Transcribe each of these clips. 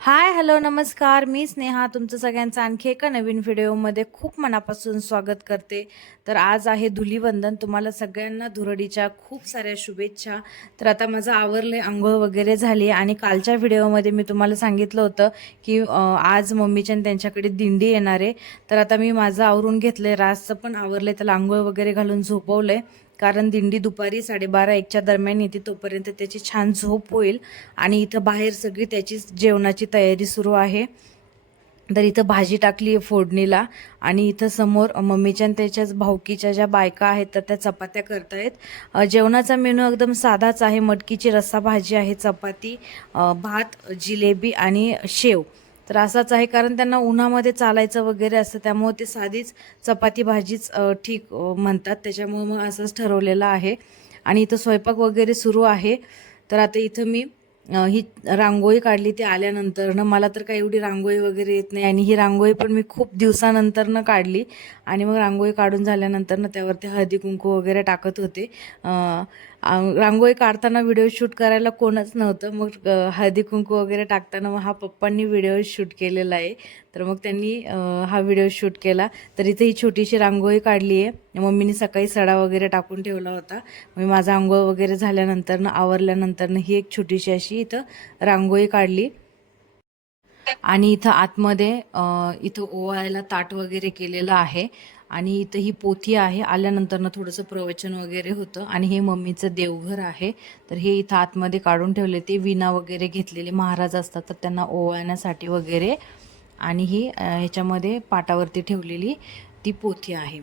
Hi hello नमस्कार. मी स्नेहा तुमचं सगळ्यांचं आणखी एका नवीन व्हिडिओमध्ये खूप मनापासून स्वागत करते. तर आज आहे धुलीवंदन. तुम्हाला सगळ्यांना धुरडीच्या खूप साऱ्या शुभेच्छा. तर आता माझं आवरलं आहे आंघोळ वगैरे झाली आणि कालच्या व्हिडिओमध्ये मी तुम्हाला सांगितलं होतं की आज मम्मीच्या आणि त्यांच्याकडे दिंडी येणार आहे. तर आता मी माझं आवरून घेतलं आहे रासचं पण आवरलं आहे त्याला आंघोळ वगैरे घालून झोपवलं आहे कारण दिंडी दुपारी साडेबारा एकच्या दरम्यान येते तोपर्यंत त्याची छान झोप होईल आणि इथं बाहेर सगळी त्याची जेवणाची तयारी सुरू आहे. तर इथं भाजी टाकली आहे फोडणीला आणि इथं समोर मम्मीच्या आणि त्याच्याच भाऊकीच्या ज्या बायका आहेत तर त्या चपात्या करतायत. जेवणाचा मेनू एकदम साधाच आहे. मटकीची रस्सा भाजी आहे चपाती भात जिलेबी आणि शेव. तर असाच आहे कारण त्यांना उन्हामध्ये चालायचं वगैरे असतं त्यामुळे ते साधीच चपाती भाजीच ठीक म्हणतात. त्याच्यामुळे मग असंच ठरवलेलं आहे. आणि इथं स्वयंपाक वगैरे सुरू आहे. तर आता इथं मी ही रांगोळी काढली ती आल्यानंतरनं. मला तर काही एवढी रांगोळी वगैरे येत नाही. आणि ही रांगोळी पण मी खूप दिवसानंतरनं काढली. आणि मग रांगोळी काढून झाल्यानंतरनं त्यावरती हळदी कुंकू वगैरे टाकत होते. आ- रांगोळी काढताना व्हिडिओ शूट करायला कोणच नव्हतं. मग हळदी कुंकू वगैरे टाकताना मग हा पप्पांनी व्हिडिओ शूट केलेला आहे. तर मग त्यांनी हा व्हिडिओ शूट केला. तर इथे ही छोटीशी रांगोळी काढली आहे. मम्मीने सकाळी सडा वगैरे टाकून ठेवला होता. मी माझा आंघोळ वगैरे झाल्यानंतरनं आवरल्यानंतरनं ही एक छोटीशी अशी इथं रांगोळी काढली. आणि इथं आतमध्ये इथं ओवायला ताट वगैरे केलेलं आहे. आणि इथं ही पोथी आहे. आल्यानंतरनं थोडंसं प्रवचन वगैरे होतं. आणि हे मम्मीचं देवघर आहे. तर हे इथं आतमध्ये काढून ठेवले ते विणा वगैरे घेतलेले महाराज असतात. तर त्यांना ओवाळण्यासाठी वगैरे. आणि ही ह्याच्यामध्ये पाटावरती ठेवलेली ती पोथी आहे.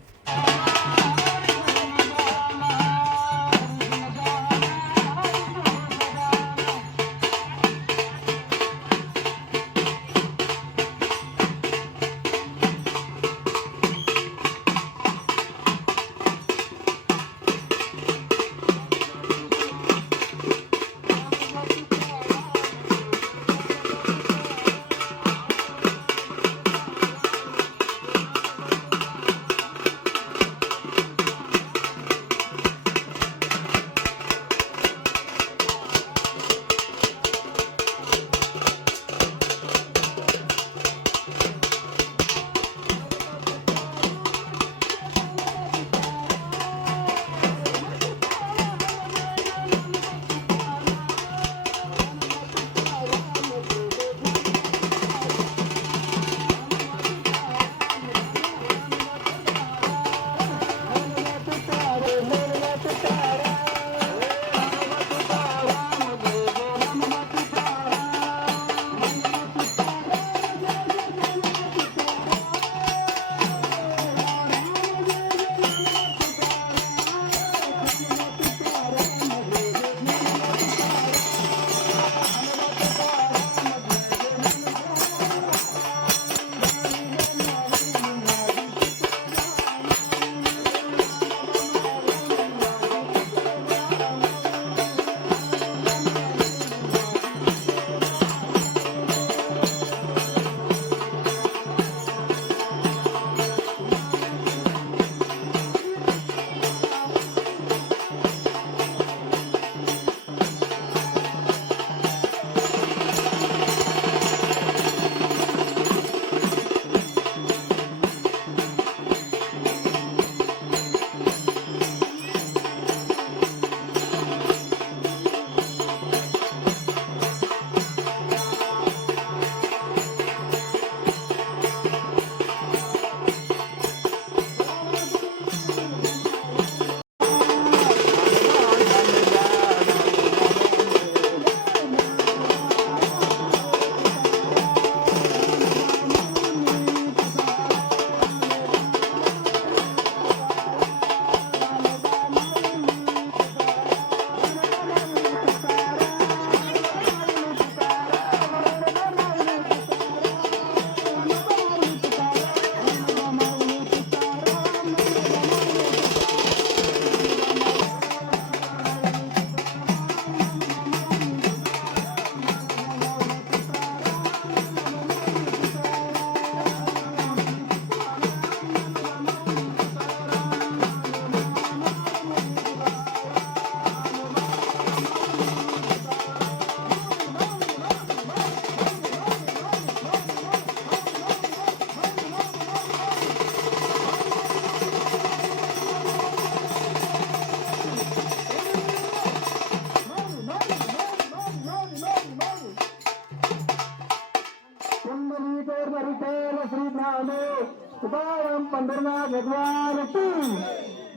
ज्ञानो तुकाराम पंढरनाथ भगवान की.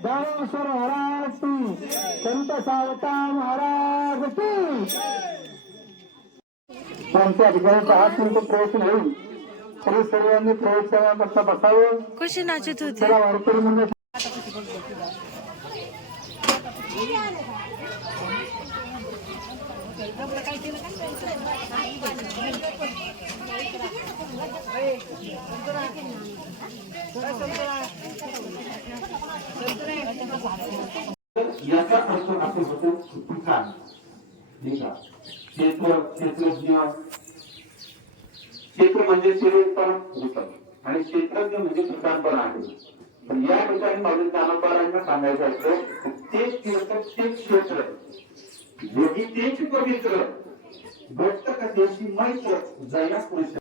ज्ञानेश्वर महाराज की. संत सावता महाराज की. त्यांच्या अधिकाऱ्यांचा हात तुमचं प्रयत्न होईल तरी सर्वांनी बसावं. कशी नाचत होती. वारकरी याचा अर्थ असे होतो चुकीचा नाही का क्षेत्र क्षेत्रज्ञ क्षेत्र म्हणजे शिरोत्तम आणि क्षेत्रज्ञ म्हणजे पण आहे. पण या ठिकाणी माझं ज्ञानोपारांना सांगायचं असतं तेच तीर्थ तेच क्षेत्र. योगी तेच पवित्र. भक्त कथेची मैत्र जया पुरुष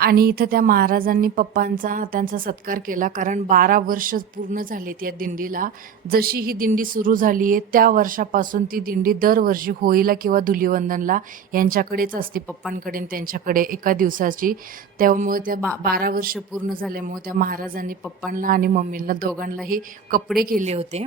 आणि इथं त्या महाराजांनी पप्पांचा त्यांचा सत्कार केला. कारण बारा वर्ष पूर्ण झालेत या दिंडीला. जशी ही दिंडी सुरू झाली आहे त्या वर्षापासून ती दिंडी दरवर्षी होळीला किंवा धुलीवंदनला यांच्याकडेच असते पप्पांकडे त्यांच्याकडे एका दिवसाची. त्यामुळे त्या बा बारा वर्ष पूर्ण झाल्यामुळे त्या महाराजांनी पप्पांना आणि मम्मींना दोघांनाही कपडे केले होते.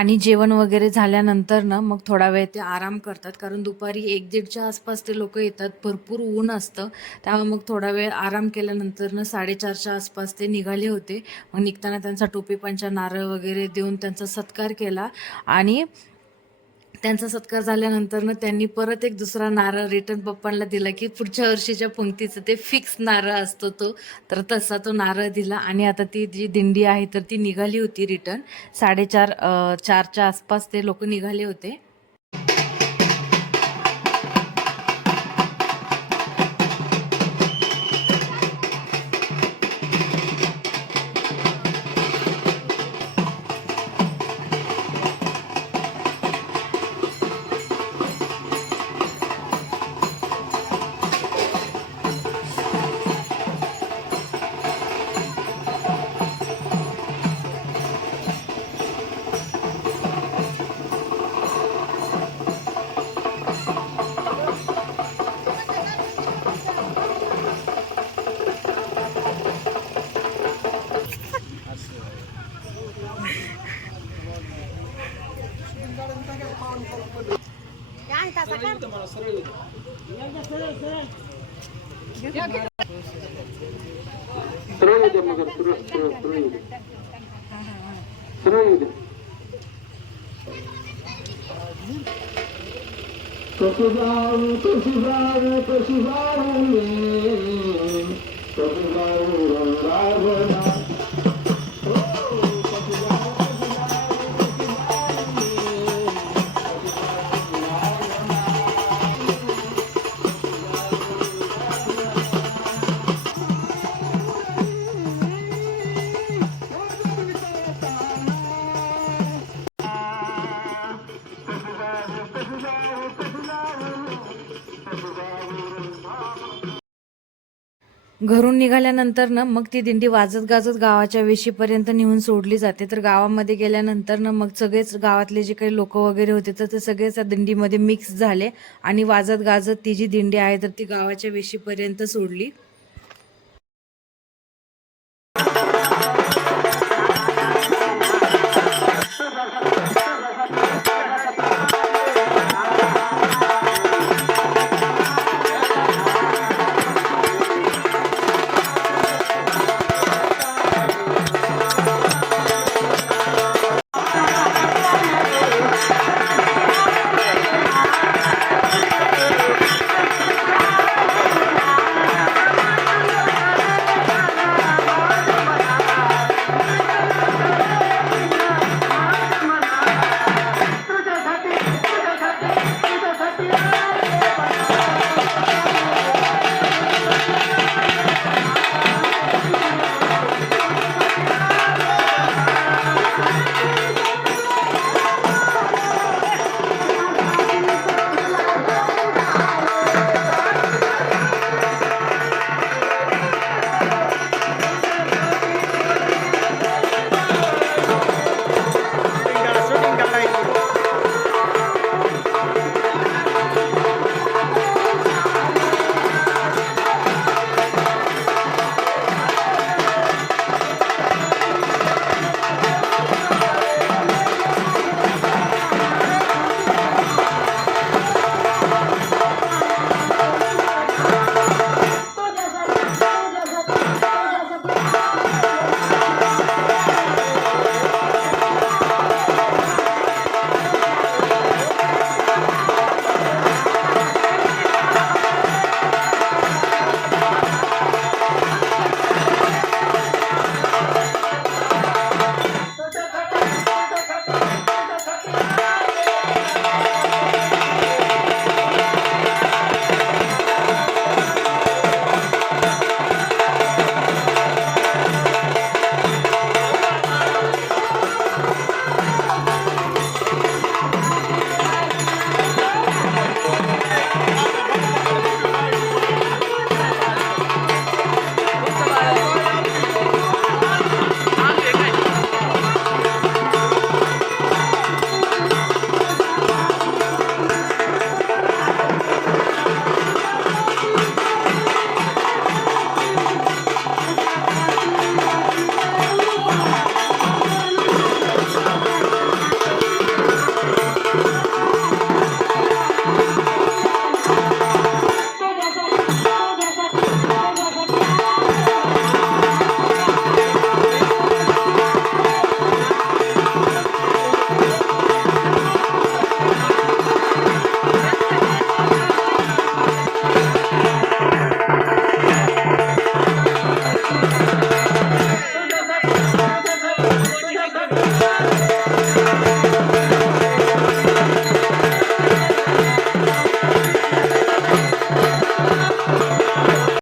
आणि जेवण वगैरे झाल्यानंतर ना मग थोडा वेळ ते आराम करतात. कारण दुपारी एक दीडच्या आसपास ते लोक येतात. भरपूर ऊन असतं. त्यामुळे मग थोडा वेळ आराम केल्यानंतर ना साडेचारच्या आसपास ते निघाले होते. मग निघताना त्यांचा टोपी पंचा नारळ वगैरे देऊन त्यांचा सत्कार केला. आणि त्यांचा सत्कार झाल्यानंतर ना त्यांनी परत एक दुसरा नारळ रिटर्न पप्पांना दिला की पुढच्या वर्षीच्या पंक्तीचं ते फिक्स नारळ असतो तो. तर तसा तो नारळ दिला आणि आता ती जी दिंडी आहे तर ती निघाली होती रिटर्न साडेचार चारच्या आसपास ते लोक निघाले होते. सरळ येऊ दे मग सरळ सरळ सरळ येऊ दे सरळ येऊ दे कशी जाऊ कशी जाऊ कशी जाऊ घरून निघाल्यानंतर ना मग ती दिंडी वाजत गाजत गावाच्या वेशीपर्यंत नेऊन सोडली जाते. तर गावामध्ये गेल्यानंतर ना मग सगळेच गावातले जे काही लोक वगैरे होते तर ते सगळेच त्या दिंडीमध्ये मिक्स झाले आणि वाजत गाजत ती जी दिंडी आहे तर ती गावाच्या वेशीपर्यंत सोडली.